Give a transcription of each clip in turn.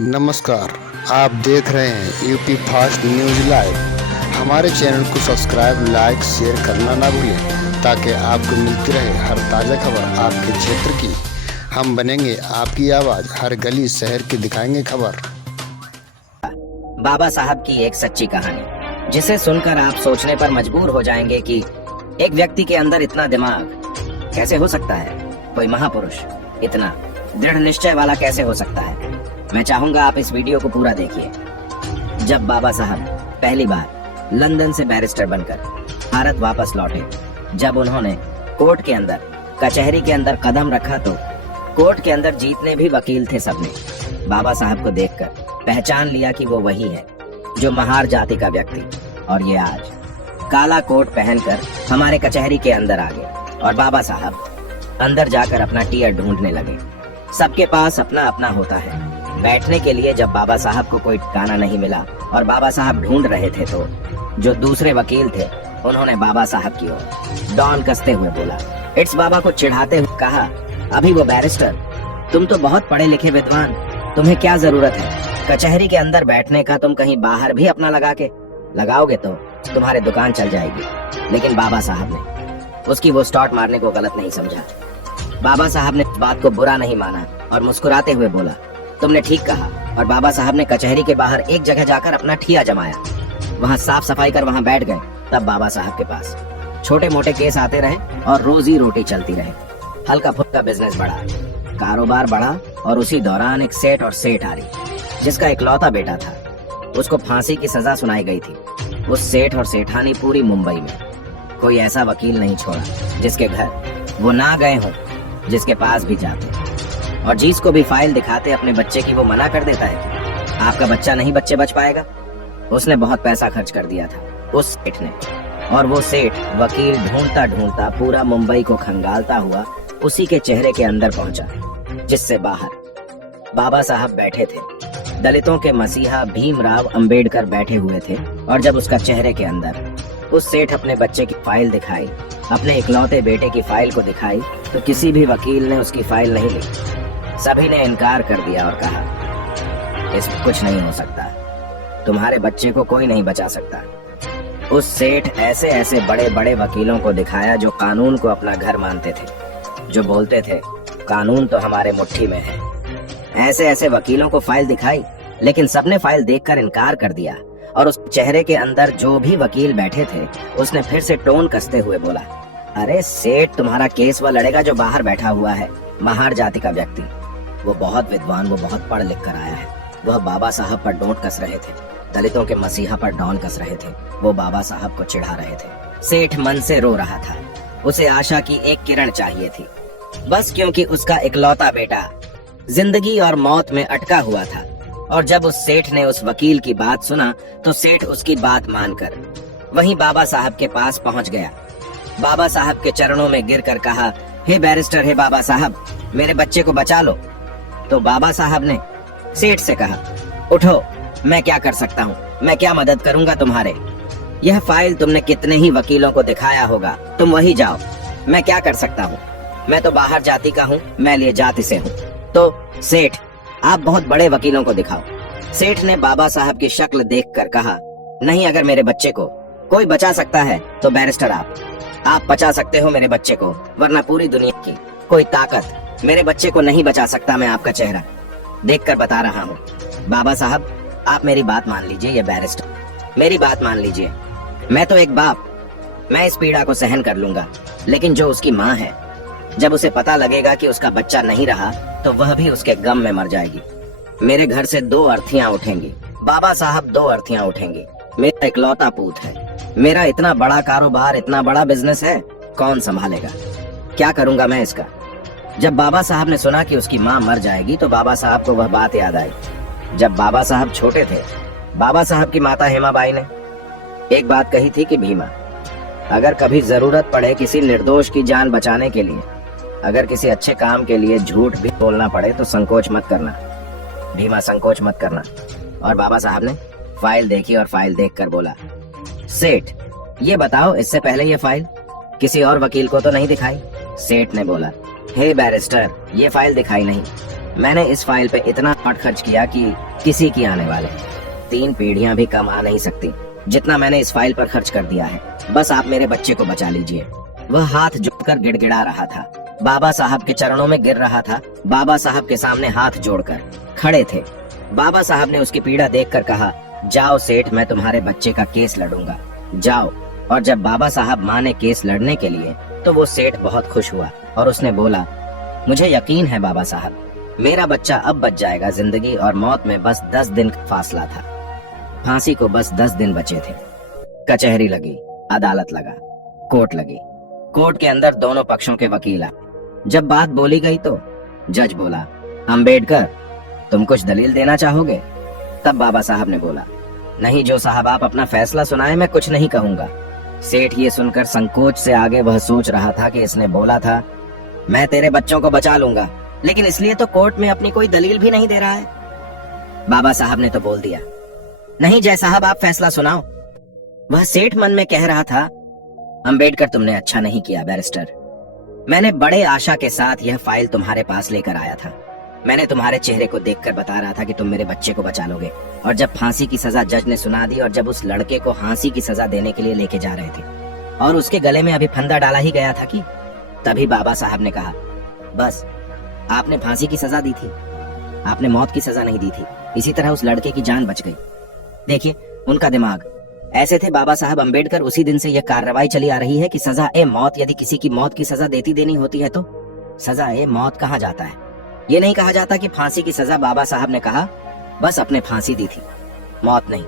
नमस्कार। आप देख रहे हैं यूपी फास्ट न्यूज़ लाइव। हमारे चैनल को सब्सक्राइब, लाइक, शेयर करना ना भूलें ताकि आपको मिलती रहे हर ताज़ा खबर आपके क्षेत्र की। हम बनेंगे आपकी आवाज़, हर गली शहर की दिखाएंगे खबर। बाबा साहब की एक सच्ची कहानी जिसे सुनकर आप सोचने पर मजबूर हो जाएंगे कि एक व्यक्ति के अंदर इतना दिमाग कैसे हो सकता है। कोई महापुरुष इतना दृढ़ निश्चय वाला कैसे हो सकता है। मैं चाहूंगा आप इस वीडियो को पूरा देखिए। जब बाबा साहब पहली बार लंदन से बैरिस्टर बनकर भारत वापस लौटे, जब उन्होंने कोर्ट के अंदर, कचहरी के अंदर कदम रखा तो कोर्ट के अंदर जितने भी वकील थे सबने बाबा साहब को देखकर पहचान लिया कि वो वही है जो महार जाति का व्यक्ति। और ये आज काला कोट पहनकर हमारे कचहरी के अंदर आ गए और बाबा साहब अंदर जाकर अपना टियर ढूंढने लगे। सबके पास अपना अपना होता है। बैठने के लिए जब बाबा साहब को कोई ठिकाना नहीं मिला और बाबा साहब ढूंढ रहे थे तो जो दूसरे वकील थे उन्होंने बाबा साहब की ओर डॉन कसते हुए बोला, इट्स बाबा को चिढ़ाते हुए कहा, अभी वो बैरिस्टर, तुम तो बहुत पढ़े लिखे विद्वान, तुम्हें क्या जरूरत है कचहरी के अंदर बैठने का। तुम कहीं बाहर भी अपना लगाओगे तो तुम्हारे दुकान चल जाएगी। लेकिन बाबा साहब ने उसकी वो स्टार्ट मारने को गलत नहीं समझा। बाबा साहब ने बात को बुरा नहीं माना और मुस्कुराते हुए बोला, तुमने ठीक कहा। और बाबा साहब ने कचहरी के बाहर एक जगह जाकर अपना ठिया जमाया, वहाँ साफ सफाई कर वहाँ बैठ गए। तब बाबा साहब के पास छोटे मोटे केस आते रहे और रोजी रोटी चलती रहे। हल्का फुल्का बिजनेस बढ़ा, कारोबार बढ़ा और उसी दौरान एक सेठ और सेठ आ रही जिसका इकलौता बेटा था, उसको फांसी की सजा सुनाई गई थी। उस सेठ और सेठानी पूरी मुंबई में कोई ऐसा वकील नहीं छोड़ा जिसके घर वो ना गए हों, जिसके पास भी जाते और जिसको भी फाइल दिखाते अपने बच्चे की वो मना कर देता है कि आपका बच्चा नहीं बच्चे बच पाएगा। उसने बहुत पैसा खर्च कर दिया था उस सेठ ने, और वो सेठ वकील ढूंढता ढूंढता पूरा मुंबई को खंगालता हुआ उसी के चेहरे के अंदर पहुंचा जिससे बाहर बाबा साहब बैठे थे। दलितों के मसीहा भीमराव अंबेडकर बैठे हुए थे। और जब उसका चेहरे के अंदर उस सेठ अपने बच्चे की फाइल दिखाई, अपने इकलौते बेटे की फाइल को दिखाई, तो किसी भी वकील ने उसकी फाइल नहीं ली। सभी ने इनकार कर दिया और कहा, इसमें कुछ नहीं हो सकता, तुम्हारे बच्चे को कोई नहीं बचा सकता। उस सेठ ऐसे ऐसे बड़े बड़े वकीलों को दिखाया जो कानून को अपना घर मानते थे, जो बोलते थे कानून तो हमारे मुट्ठी में है। ऐसे ऐसे वकीलों को फाइल दिखाई, लेकिन सबने फाइल देखकर इनकार कर दिया। और उस चेहरे के अंदर जो भी वकील बैठे थे उसने फिर से टोन कसते हुए बोला, अरे सेठ, तुम्हारा केस वह लड़ेगा जो बाहर बैठा हुआ है, महार जाति का व्यक्ति। वो बहुत विद्वान, वो बहुत पढ़ लिख कर आया है। वह बाबा साहब पर डोंट कस रहे थे, दलितों के मसीहा पर डॉन कस रहे थे, वो बाबा साहब को चिढ़ा रहे थे। सेठ मन से रो रहा था। उसे आशा की एक किरण चाहिए थी, बस क्योंकि उसका इकलौता बेटा जिंदगी और मौत में अटका हुआ था। और जब उस सेठ ने उस वकील की बात सुना तो सेठ उसकी बात मानकर वहीं बाबा साहब के पास पहुंच गया। बाबा साहब के चरणों में गिरकर कहा, हे बैरिस्टर, हे बाबा साहब, मेरे बच्चे को बचा लो। तो बाबा साहब ने सेठ से कहा, उठो, मैं क्या कर सकता हूँ, मैं क्या मदद करूंगा तुम्हारे। यह फाइल तुमने कितने ही वकीलों को दिखाया होगा, तुम वही जाओ, मैं क्या कर सकता हूँ, मैं तो बाहर जाति का हूँ, मैं लिए जाति से हूँ। तो सेठ, आप बहुत बड़े वकीलों को दिखाओ। सेठ ने बाबा साहब की शक्ल देखकर कहा, नहीं, अगर मेरे बच्चे को कोई बचा सकता है तो बैरिस्टर आप बचा सकते हो मेरे बच्चे को, वरना पूरी दुनिया की कोई ताकत मेरे बच्चे को नहीं बचा सकता। मैं आपका चेहरा देखकर बता रहा हूँ। बाबा साहब, आप मेरी बात मान लीजिए। ये बैरिस्टर, मेरी बात मान लीजिए। मैं तो एक बाप, मैं इस पीड़ा को सहन कर लूंगा, लेकिन जो उसकी माँ है, जब उसे पता लगेगा कि उसका बच्चा नहीं रहा तो वह भी उसके गम में मर जाएगी। मेरे घर से 2 अर्थियां उठेंगी, बाबा साहब, 2 अर्थियां उठेंगी। मेरा इकलौता पूत है, मेरा इतना बड़ा कारोबार, इतना बड़ा बिजनेस है, कौन संभालेगा, क्या करूंगा मैं इसका। जब बाबा साहब ने सुना कि उसकी माँ मर जाएगी तो बाबा साहब को वह बात याद आई। जब बाबा साहब छोटे थे, बाबा साहब की माता हेमाबाई ने एक बात कही थी कि भीमा, अगर कभी जरूरत पड़े किसी निर्दोष की जान बचाने के लिए, अगर किसी अच्छे काम के लिए झूठ भी बोलना पड़े तो संकोच मत करना भीमा, संकोच मत करना। और बाबा साहब ने फाइल देखी और फाइल देखकर बोला, सेठ, ये बताओ, इससे पहले ये फाइल किसी और वकील को तो नहीं दिखाई। सेठ ने बोला, हे बैरिस्टर, ये फाइल दिखाई नहीं, मैंने इस फाइल पे इतना खर्च किया कि किसी की आने वाले 3 पीढ़ियां भी कम आ नहीं सकती जितना मैंने इस फाइल पर खर्च कर दिया है। बस आप मेरे बच्चे को बचा लीजिए। वह हाथ जोड़कर गिड़गिड़ा रहा था, बाबा साहब के चरणों में गिर रहा था। बाबा साहब के सामने हाथ जोड़कर खड़े थे। बाबा साहब ने उसकी पीड़ा देखकर कहा, जाओ सेठ, मैं तुम्हारे बच्चे का केस लड़ूंगा, जाओ। और जब बाबा साहब माने केस लड़ने के लिए तो वो सेठ बहुत खुश हुआ और उसने बोला, मुझे यकीन है बाबा साहब, मेरा बच्चा अब बच जाएगा। जिंदगी और मौत में बस 10 दिन का फासला था। फांसी को बस 10 दिन बचे थे। कचहरी लगी, अदालत लगा, कोर्ट लगी। कोर्ट के अंदर दोनों पक्षों के वकील आए। जब बात बोली गई तो जज बोला, अंबेडकर, तुम कुछ दलील देना चाहोगे? तब बाबा साहब ने बोला, नहीं जो साहब, आप अपना फैसला सुनाए, मैं कुछ नहीं कहूंगा। सेठ ये सुनकर संकोच से आगे वह सोच रहा था कि इसने बोला था, मैं तेरे बच्चों को बचा लूंगा, लेकिन इसलिए तो कोर्ट में अपनी कोई दलील भी नहीं दे रहा है। बाबा साहब ने तो बोल दिया, नहीं जय साहब, आप फैसला सुनाओ। वह सेठ मन में कह रहा था, अंबेडकर, तुमने अच्छा नहीं किया बैरिस्टर। मैंने बड़े आशा के साथ यह फाइल तुम्हारे पास लेकर आया था। मैंने तुम्हारे चेहरे को देखकर बता रहा था कि तुम मेरे बच्चे को बचा लोगे। और जब फांसी की सजा जज ने सुना दी और जब उस लड़के को फांसी की सजा देने के लिए लेके जा रहे थे और उसके गले में अभी फंदा डाला ही गया था कि तभी बाबा साहब ने कहा, बस, आपने फांसी की सजा दी थी, आपने मौत की सजा नहीं दी थी। इसी तरह उस लड़के की जान बच गई। देखिए उनका दिमाग ऐसे थे बाबा साहब अंबेडकर। उसी दिन से यह कार्रवाई चली आ रही है कि सजा ए मौत, यदि किसी की मौत की सजा देनी होती है तो सजा ए मौत कहा जाता है। ये नहीं कहा जाता कि फांसी की सजा। बाबा साहब ने कहा, बस अपने फांसी दी थी, मौत नहीं।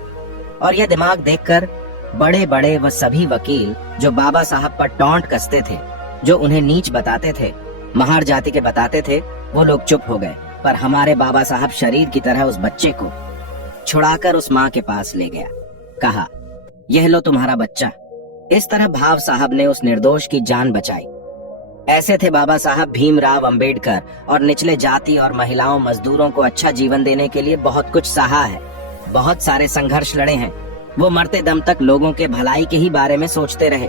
और यह दिमाग देखकर बड़े बड़े वह सभी वकील जो बाबा साहब पर टॉन्ट कसते थे, जो उन्हें नीच बताते थे, महार जाति के बताते थे, वो लोग चुप हो गए। पर हमारे बाबा साहब शरीर की तरह उस बच्चे को छुड़ाकर उस माँ के पास ले गया। कहा, यह लो तुम्हारा बच्चा। इस तरह भाव साहब ने उस निर्दोष की जान बचाई। ऐसे थे बाबा साहब भीमराव अंबेडकर। और निचले जाति और महिलाओं, मजदूरों को अच्छा जीवन देने के लिए बहुत कुछ सहा है, बहुत सारे संघर्ष लड़े हैं। वो मरते दम तक लोगों के भलाई के ही बारे में सोचते रहे।